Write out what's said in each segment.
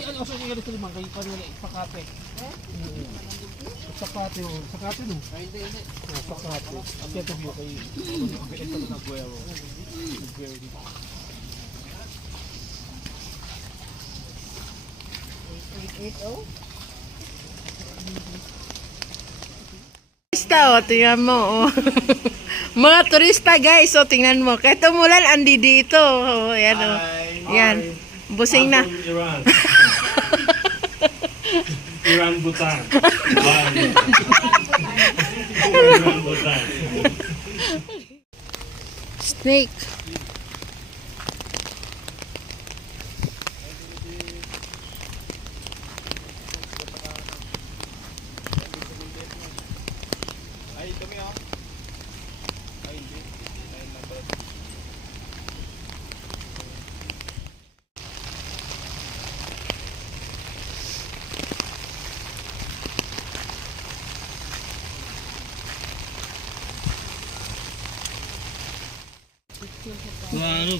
ano sa inyo sa limang kay kanila Pakate. Pakate o Pakate no. Hindi. Pakate. Kaya to biyo kay ito na Guero. Turista, oh, tingnan mo, oh. Mga turista, guys, oh, tingnan mo. Kahit umulan, andi dito. Oh, yan, oh. Yan. Busing na. Iran. Iran, Bhutan. Iran, Bhutan. Snake.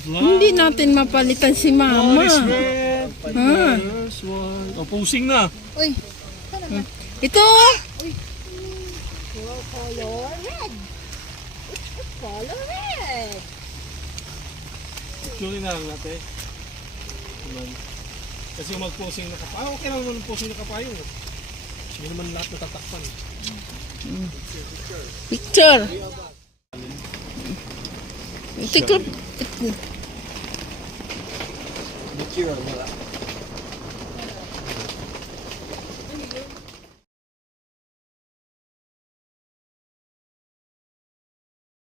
Hindi natin mapalitan si Mama. Ha? Oh, posing na. Uy, Ito! color red. It's color red. Actually na lang natin. Kasi yung mag-posing na kapayo, okay lang naman yung posing na kapayo. Hindi naman lahat natatakpan. Picture. Picture. Picture, wala.